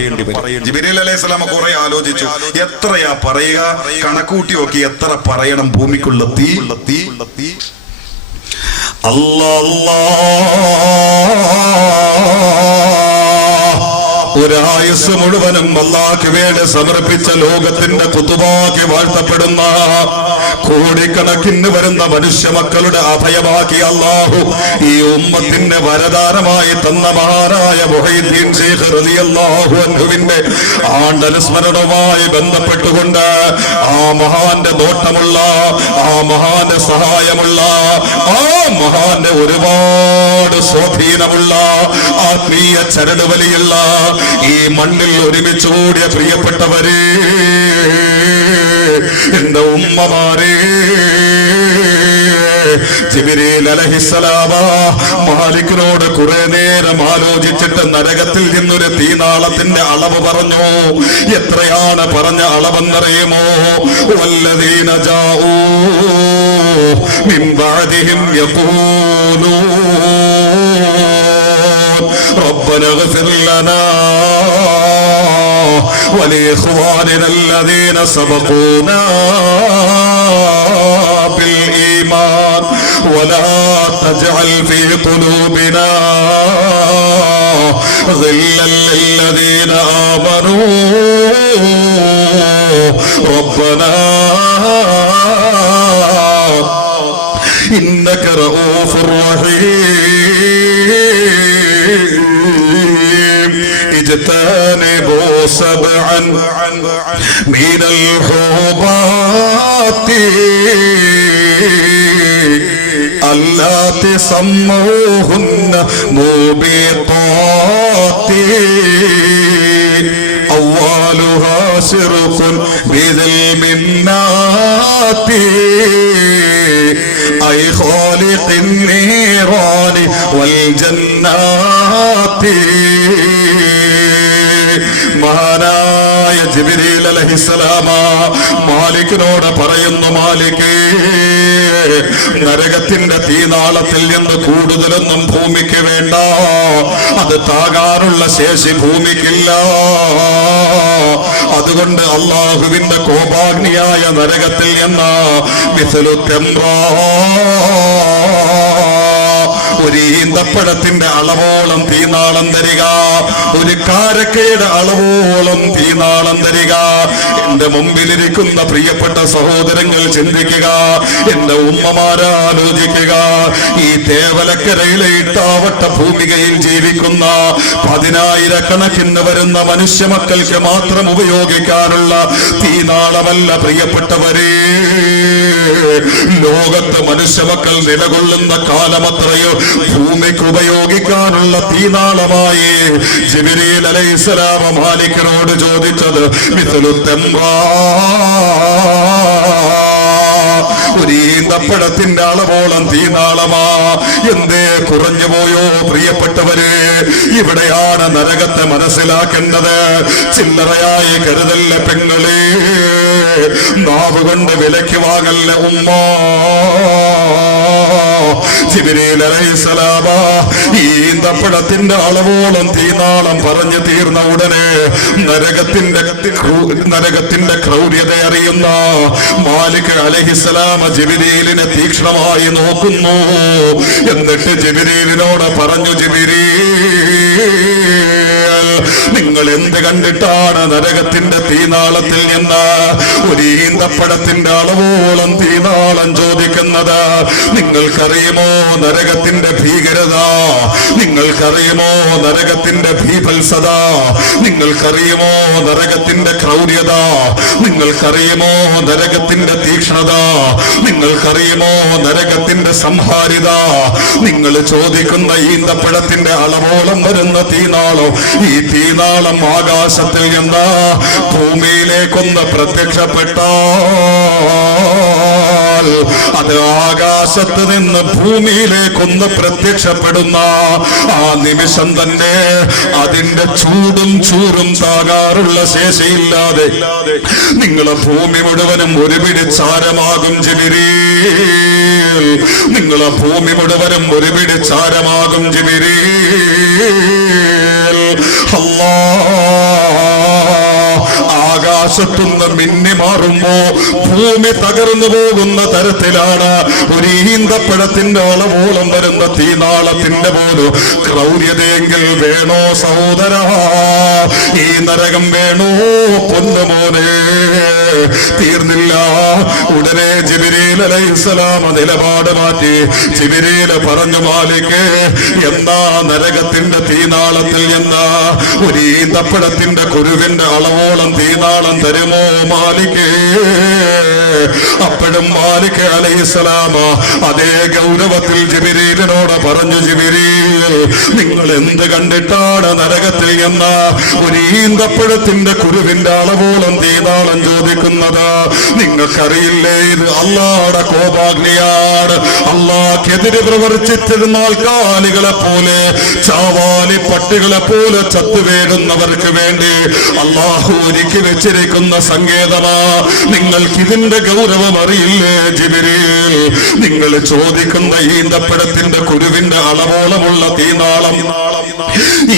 ജിബ്രീൽ അലൈഹിസ്സലാം കുറെ ആലോചിച്ചു, എത്രയാ പറയുക, കണക്കൂട്ടി നോക്കി എത്ര പറയണം ഭൂമിക്കുള്ള തീ. ഒരായുസ് മുഴുവനും അല്ലാഹുവിന് വേണ്ടി സമർപ്പിച്ച ലോകത്തിന്റെ കുതുബാക്കി വാഴ്ത്തപ്പെടുന്ന കോടിക്കണക്കിന് വരുന്ന മനുഷ്യ മക്കളുടെ അഭയമാക്കി അല്ലാഹു ഈ ഉമ്മത്തിന് വരദാനമായി തന്ന മഹാനായ മുഹയ്യിദ്ദീൻ ശൈഖ് റളിയല്ലാഹു അൻഹുവിന്റെ ആണ്ടനുസ്മരണവുമായി ബന്ധപ്പെട്ടുകൊണ്ട് ആ മഹാന്റെ നോട്ടമുള്ള, ആ മഹാന്റെ സഹായമുള്ള, ആ മഹാന്റെ ഒരുപാട് സ്വാധീനമുള്ള, ആത്മീയ ചരടുവലിയുള്ള ഈ മണ്ണിൽ ഒരുമിച്ച് കൂടിയ പ്രിയപ്പെട്ടവരെ, എന്റെ ഉമ്മമാരെ, ജിബ്രീൽ അലൈഹിസ്സലാം മാലിക്കിനോട് കുറെ നേരം ആലോചിച്ചിട്ട് നരകത്തിൽ നിന്നൊരു തീനാളത്തിന്റെ അളവ് പറഞ്ഞു. എത്രയാണ് പറഞ്ഞ അളവെന്നറിയുമോ? വല്ലദീന ജാഊ മിൻ ബഅദിഹിം യഖൂലൂൻ റബ്ബനാ ഇഗ്ഫിർ ലനാ ولإخواننا الذين سبقونا بالإيمان ولا تجعل في قلوبنا غلا للذين آمنوا ربنا إنك رؤوف رحيم اجتنبوا سبعا من الحوبات اللاتي سموهن موبقات أولها شرك بذي المنات أي خالق النيران والجنات. മഹാനായ അമീനായ ജിബ്രീൽ അലൈഹിസ്സലാം മാലിക്കിനോട് പറയുന്നു, മാലിക്കേ, നരകത്തിന്റെ തീനാളത്തിൽ നിന്ന് കൂടുതലൊന്നും ഭൂമിക്ക് വേണ്ട, അത് താകാനുള്ള ശേഷി ഭൂമിക്കില്ല. അതുകൊണ്ട് അള്ളാഹുവിന്റെ കോപാഗ്നിയായ നരകത്തിൽ നിന്ന് മിസ്ലു തംറാ, ഒരു ഈന്തപ്പഴത്തിന്റെ അളവോളം തീനാളം തരിക, ഒരു കാരക്കയുടെ അളവോളം തീനാളം തരിക. എന്റെ മുമ്പിലിരിക്കുന്ന പ്രിയപ്പെട്ട സഹോദരങ്ങൾ ചിന്തിക്കുക, എന്റെ ഉമ്മമാരാലോചിക്കുക. ഈ തേവലക്കരയിലെ ഇട്ടാവട്ട ഭൂമികയിൽ ജീവിക്കുന്ന 10,000 വരുന്ന മനുഷ്യ മക്കൾക്ക് മാത്രം ഉപയോഗിക്കാനുള്ള തീനാളമല്ല പ്രിയപ്പെട്ടവരെ. ലോകത്ത് മനുഷ്യമക്കൾ നിലകൊള്ളുന്ന കാലമത്രയോ ഭൂമിക്ക് ഉപയോഗിക്കാനുള്ള തീനാളമായി ജിബ്രീൽ അലൈഹിസ്സലാം മാലിക്കിനോട് ചോദിച്ചത് മിസ്ലു തംറാ, ഒരു ഈന്തപ്പഴത്തിന്റെ അളവോളം തീനാളമാ. എന്തേ കുറഞ്ഞു പോയോ പ്രിയപ്പെട്ടവരെ? ഇവിടെയാണ് നരകത്തെ മനസ്സിലാക്കേണ്ടത്. ചില്ലറയായി കരുതല്ല പെങ്ങളെ, നാവുകൊണ്ട് വിലയ്ക്ക് വാങ്ങല്ല ഉമ്മ. ജിബ്രീൽ അലൈഹിസ്സലാം ഈന്തപ്പഴത്തിന്റെ അളവോളം തീനാളം പറഞ്ഞു തീർന്ന ഉടനെ നരകത്തിന്റെ ക്രൗര്യത അറിയുന്ന മാലിക് അലൈഹിസ്സലാം ജിബ്രീലിനെ തീക്ഷ്ണമായി നോക്കുന്നു. എന്നിട്ട് ജിബ്രീലിനോട് പറഞ്ഞു, ജിബ്രീൽ, നിങ്ങൾ എന്ത് കണ്ടിട്ടാണ് നരകത്തിന്റെ തീനാളത്തിൽ നിന്ന് ഒരു ഈന്തപ്പഴത്തിന്റെ അളവോളം തീനാളം ചോദിക്കുന്നത്? നിങ്ങൾക്കറിയുമോ നരകത്തിന്റെ ഭീകരത? നിങ്ങൾക്കറിയുമോ നരകത്തിന്റെ ഭീഭത്സത? നിങ്ങൾക്കറിയുമോ നരകത്തിന്റെ ക്രൗര്യത? നിങ്ങൾക്കറിയുമോ നരകത്തിന്റെ തീക്ഷ്ണത? നിങ്ങൾക്കറിയുമോ നരകത്തിന്റെ സംഹാരിത? നിങ്ങൾ ചോദിക്കുന്ന ഈന്തപ്പഴത്തിന്റെ അളവോളം വരുന്ന തീനാളോ, ഈ തീനാളം ആകാശത്തിൽ നിന്ന് ഭൂമിയിലേക്കൊന്ന് പ്രത്യക്ഷപ്പെട്ടാൽ അത് ആകാശത്ത് നിന്ന് ഭൂമിയിലേക്കൊന്ന് പ്രത്യക്ഷപ്പെടുന്ന ആ നിമിഷം തന്നെ അതിന്റെ ചൂടും ചൂരും താകാറുള്ള ശേഷിയില്ലാതെ നിങ്ങളെ ഭൂമി മുഴുവനും ഒരു പിടി ചാരമാകും ജിബ്രീൽ. നിങ്ങളെ ഭൂമി മുഴുവനും ഒരു പിടി ചാരമാകും ജിബ്രീൽ. ആകാശത്തുനിന്ന് മിന്നി മാറുമ്പോ ഭൂമി തകർന്നു പോകുന്ന തരത്തിലാണ് ഒരു ഈന്തപ്പഴത്തിന്റെ അളവോളം വരുന്ന തീനാളത്തിന്റെ പോലും ക്രൗര്യതയെങ്കിൽ വേണോ സഹോദര? ഈ നരകം വേണോ പൊന്നുമോനെ? തീർന്നില്ല. ഉടനെ ജിബ്രീൽ അലൈഹിസ്സലാം നിലപാട് മാറ്റി. ജിബ്രീൽ പറഞ്ഞു, മാലിക്, എന്നാ നരകത്തിന്റെ തീനാളത്തിൽ എന്ന് ഒരു ഈന്തപ്പഴത്തിന്റെ കുരുവിന്റെ അളവോളം തീനാളം തരുമോ മാലിക്? അപ്പോഴും മാലിക് അലൈഹിസ്സലാം അതേ ഗൗരവത്തിൽ ജിബ്രീലിനോട് പറഞ്ഞു, ജിബ്രീൽ, നിങ്ങൾ എന്ത് കണ്ടിട്ടാണ് നരകത്തിൽ എന്ന് ഒരു ഈന്തപ്പഴത്തിന്റെ കുരുവിന്റെ അളവോളം തീനാളം ചോദിക്കുന്നത്? നിങ്ങൾക്കറിയില്ലേ ഇത് അല്ലാഹുവിന്റെ കോപാഗ്നിയാണ്. അല്ലാഹുക്കെതിരെ പ്രവർത്തിച്ചിരുന്ന ആൾക്കാലികളെ പോലെ, ചാവാലി പട്ടികളെ പോലെ ചത്തുവേടുന്നവർക്ക് വേണ്ടി അല്ലാഹു ഒരുക്കി വെച്ചിരിക്കുന്ന സങ്കേതമാ. നിങ്ങൾക്ക് ഇതിന്റെ ഗൗരവം അറിയില്ലേ ജിബ്രീൽ? നിങ്ങൾ ചോദിക്കുന്ന ഈന്തപ്പഴത്തിന്റെ കുരുവിന്റെ അളവോളമുള്ള തീനാളം,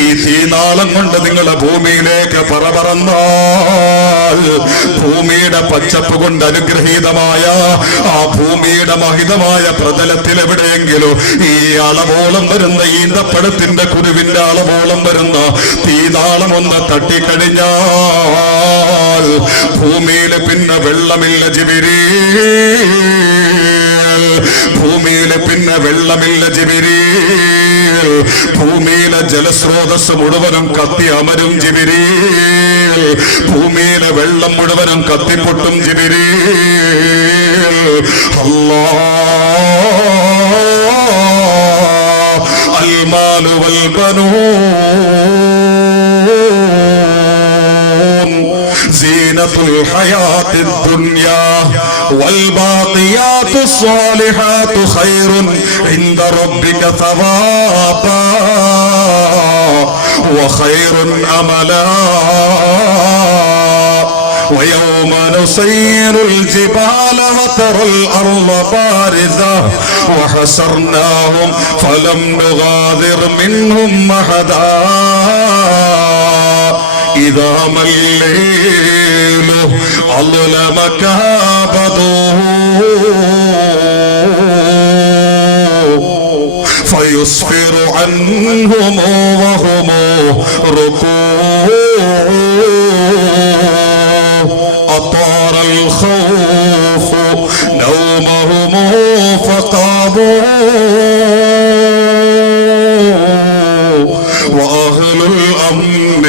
ഈ തീനാളം കൊണ്ട് നിങ്ങളെ ഭൂമിയിലേക്ക് പറന്നാൽ ഭൂമിയുടെ പച്ചപ്പ് കൊണ്ട് അനുഗ്രഹീതമായ ആ ഭൂമിയുടെ മഹിതമായ പ്രതലത്തിൽ എവിടെയെങ്കിലും ഈ അളവോളം വരുന്ന ഈന്തപ്പഴത്തിന്റെ കുരുവിന്റെ അളവോളം വരുന്ന തീനാളം ഒന്ന് തട്ടിക്കഴിഞ്ഞാൽ ഭൂമിയിൽ പിന്നെ വെള്ളമില്ല ജിബ്രീൽ. ഭൂമിയിലെ പിന്നെ വെള്ളമില്ല ജിബ്രീൽ. ഭൂമിയിലെ ജലസ്രോതസ് മുഴുവനും കത്തി അമരും ജിബ്രീൽ. ഭൂമിയിലെ വെള്ളം മുഴുവനും കത്തിപ്പൊട്ടും ജിബ്രീൽ. അല്ലാഹ് അൽ മാലു വൽ ബനൂൻ സീനത്തുൽ ഹയാത്തിദ് ദുനിയാ والباقيات الصالحات خير عند ربك ثوابا وخير أملا. ويوم نسير الجبال وترى الأرض بارزة وحشرناهم فلم نغادر منهم أحدا إذا ما الليل أظلم كابده فيسفر عنهم وهم ركوع أطار الخوف نومهم فقاموا وأهل الأمن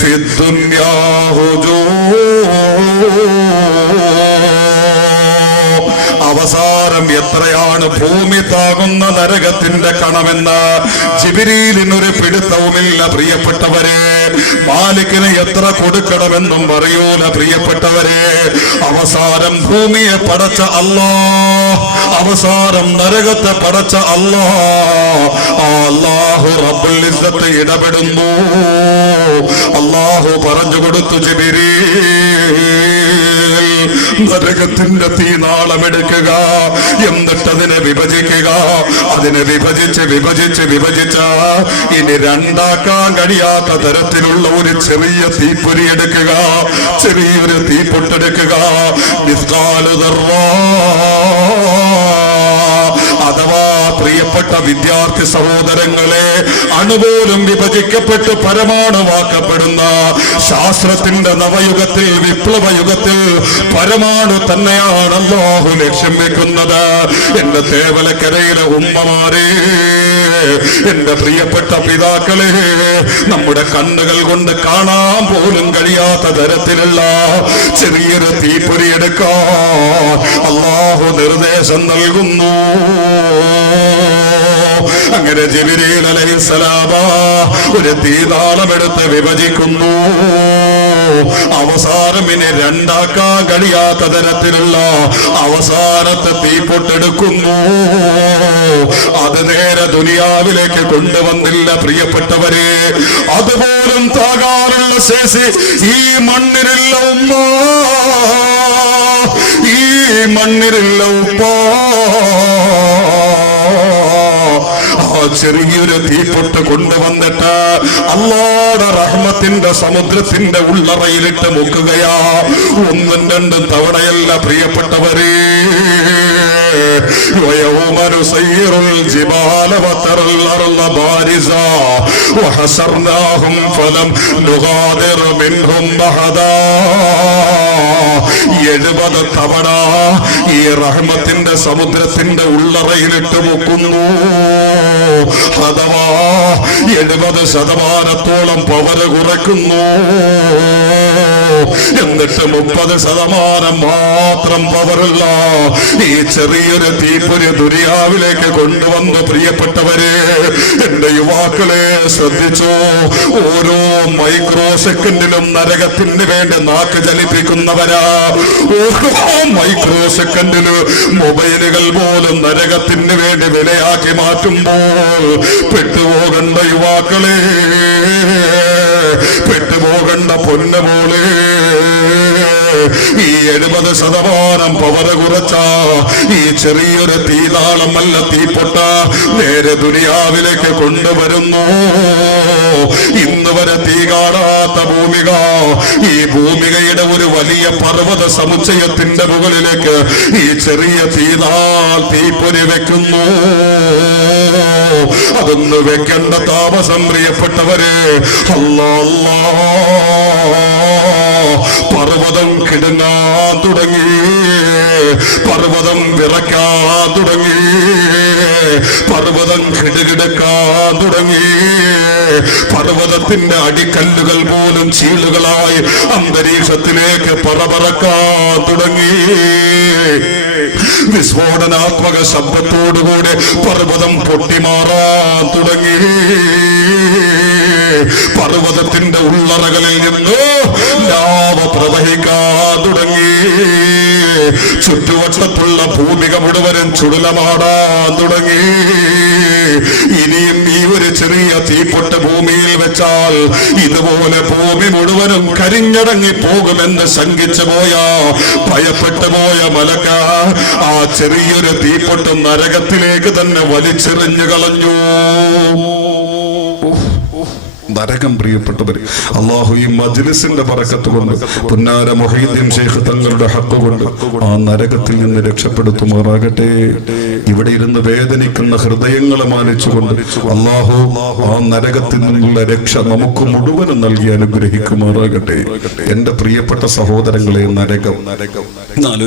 في الدنيا അവസാനം എത്രയാണ് ഭൂമി താകുന്ന നരകത്തിന്റെ കണമെന്ന് ജിബ്രീലിനൊരു പിടുത്തവുമില്ല പ്രിയപ്പെട്ടവരെ. മാലിക്കിന് എത്ര കൊടുക്കണമെന്നും അറിയൂല പ്രിയപ്പെട്ടവരെ. അവസാനം ഭൂമിയെ പടച്ച അല്ലാഹ്, അവസാനം നരകത്തെ പടച്ച അല്ലാഹ്, അല്ലാഹു റബ്ബുൽ ഇസ്സത്ത് ഇടപെടുന്നു. അല്ലാഹു പറഞ്ഞു കൊടുത്തു, ജിബ്രീൽ നരകത്തിന്റെ തീനാളമെടുക്കുക, എന്നിട്ട് അതിനെ വിഭജിക്കുക. അതിനെ വിഭജിച്ച് വിഭജിച്ച് വിഭജിച്ച് ഇനി രണ്ടാക്കാൻ കഴിയാത്ത തരത്തിലുള്ള ഒരു ചെറിയ തീപ്പൊരി എടുക്കുക, ചെറിയൊരു തീപ്പൊട്ടെടുക്കുക. അഥവാ പ്രിയപ്പെട്ട വിദ്യാർത്ഥി സഹോദരങ്ങളെ, അണുപോലും വിഭജിക്കപ്പെട്ട് പരമാണുവാക്കപ്പെടുന്ന ശാസ്ത്രത്തിന്റെ നവയുഗത്തിൽ, വിപ്ലവ യുഗത്തിൽ പരമാണു തന്നെയാണ് അല്ലാഹു ലക്ഷ്യം വെക്കുന്നത്. എന്റെ തേവലക്കരയിലെ ഉമ്മമാരെ, എന്റെ പ്രിയപ്പെട്ട പിതാക്കളെ, നമ്മുടെ കണ്ണുകൾ കൊണ്ട് കാണാൻ പോലും കഴിയാത്ത തരത്തിലുള്ള ചെറിയൊരു തീപ്പൊരി എടുക്കാൻ അല്ലാഹു നിർദ്ദേശം നൽകുന്നു. അങ്ങനെ ജിബ്രീൽ അലൈഹിസ്സലാം ഒരു തീതാളമെടുത്ത് വിഭജിക്കുന്നു. അവസാനം ഇനി രണ്ടാക്കാൻ കഴിയാത്ത തരത്തിലുള്ള അവസാനത്തെ തീപ്പൊട്ടെടുക്കുന്നു. അത് നേരെ ദുനിയാവിലേക്ക് കൊണ്ടുവന്നില്ല പ്രിയപ്പെട്ടവരെ. അതുപോലും താകാനുള്ള ശേഷി ഈ മണ്ണിലുള്ള ഉമ്മ, ഈ മണ്ണിലുള്ള ഉപ്പ ചെറിയൊരു തീപ്പൊട്ട് കൊണ്ടുവന്നിട്ട് അല്ലാഹുവിന്റെ റഹ്മത്തിന്റെ സമുദ്രത്തിന്റെ ഉള്ളറയിലിട്ട് മുക്കുകയാ. ഒന്നും രണ്ടും തവണയല്ല പ്രിയപ്പെട്ടവരെ. ويوم نسير الجبال وترى الأرض بارزة وحشرناهم فلم نغادر منهم أحدا. 70 തവണ ഈ റഹ്മത്തിന്റെ സമുദ്രത്തിന്റെ ഉള്ളറയിലിട്ട് മുക്കുന്നു. അഥവാ 70% പവർ കുറയ്ക്കുന്നു. എന്നിട്ട് 30% മാത്രം പവറുള്ള ഈ ചെറിയൊരു തീപ്പൊരി ദുനിയാവിലേക്ക് കൊണ്ടുവന്ന് പ്രിയപ്പെട്ടവരെ, എന്റെ യുവാക്കളെ ശ്രദ്ധിച്ചോ. ഓരോ മൈക്രോ സെക്കൻഡിലും നരകത്തിന് വേണ്ടി നാക്ക് ചലിപ്പിക്കുന്നവരാ. ഓരോ മൈക്രോ സെക്കൻഡില് മൊബൈലുകൾ പോലും നരകത്തിന് വേണ്ടി വിലയാക്കി മാറ്റുമ്പോൾ പെട്ടുപോകണ്ട യുവാക്കളെ, പെട്ടുപോകണ്ട പൊന്നുപോലെ, ഈ 70% പവർ കുറച്ച ഈ ചെറിയൊരു തീതാളമല്ല തീപ്പൊട്ട നേരെ ദുനിയാവിലേക്ക് കൊണ്ടുവരുന്നു. ഇന്ന് വരെ തീ കാണാത്ത ഭൂമിക, ഈ ഭൂമികയുടെ ഒരു വലിയ പർവ്വത സമുച്ചയത്തിന്റെ മുകളിലേക്ക് ഈ ചെറിയ തീപ്പൊരി വെക്കുന്നു. അതൊന്ന് വെക്കേണ്ട താമസം പ്രിയപ്പെട്ടവരെ. അല്ലാ, പർവ്വതം കിടങ്ങാൻ തുടങ്ങി, പർവ്വതം വിറയ്ക്കാൻ തുടങ്ങി, പർവ്വതം കിടുകിടക്കാൻ തുടങ്ങി. പർവ്വതത്തിന്റെ അടിക്കല്ലുകൾ പോലും ചീളുകളായി അന്തരീക്ഷത്തിലേക്ക് പറക്കാൻ തുടങ്ങി. വിസ്ഫോടനാത്മക ശബ്ദത്തോടുകൂടി പർവ്വതം പൊട്ടിമാറാൻ തുടങ്ങി. പർവ്വതത്തിന്റെ ഉള്ളറകളിൽ നിന്ന് ലാവ പ്രവഹിക്കാൻ തുടങ്ങി. ചുറ്റുവട്ടത്തുള്ള ഭൂമിക മുഴുവനും ചുടലമാടാൻ തുടങ്ങി. ഇനിയും ഈ ഒരു ചെറിയ തീപ്പൊട്ട് ഭൂമിയിൽ വെച്ച വെച്ചാൽ ഇതുപോലെ ഭൂമി മുഴുവനും കരിഞ്ഞടങ്ങി പോകുമെന്ന് ശങ്കിച്ചു പോയ ഭയപ്പെട്ടു പോയ മലക്ക ആ ചെറിയൊരു തീപ്പൊട്ടും നരകത്തിലേക്ക് തന്നെ വലിച്ചെറിഞ്ഞു കളഞ്ഞു. നരകം പ്രിയപ്പെട്ടവര്, അള്ളാഹു ഈ മജ്ലിസിന്റെ ബറക്കത്ത് കൊണ്ട് പുന്നാര മുഹീദ്ദീൻ ശൈഖ് തങ്ങളുടെ ഹഖ് കൊണ്ട് ആ നരകത്തിൽ നിന്ന് രക്ഷപ്പെടുത്തുമാറാകട്ടെ. ഇവിടെ ഇരുന്ന് വേദനിക്കുന്ന ഹൃദയങ്ങളെ മാനിച്ചുകൊണ്ട് അള്ളാഹു ആ നരകത്തിൽ നിന്നുള്ള രക്ഷ നമുക്ക് മുഴുവനും നൽകി അനുഗ്രഹിക്കുമാറാകട്ടെ. എന്റെ പ്രിയപ്പെട്ട സഹോദരങ്ങളെ, നരകം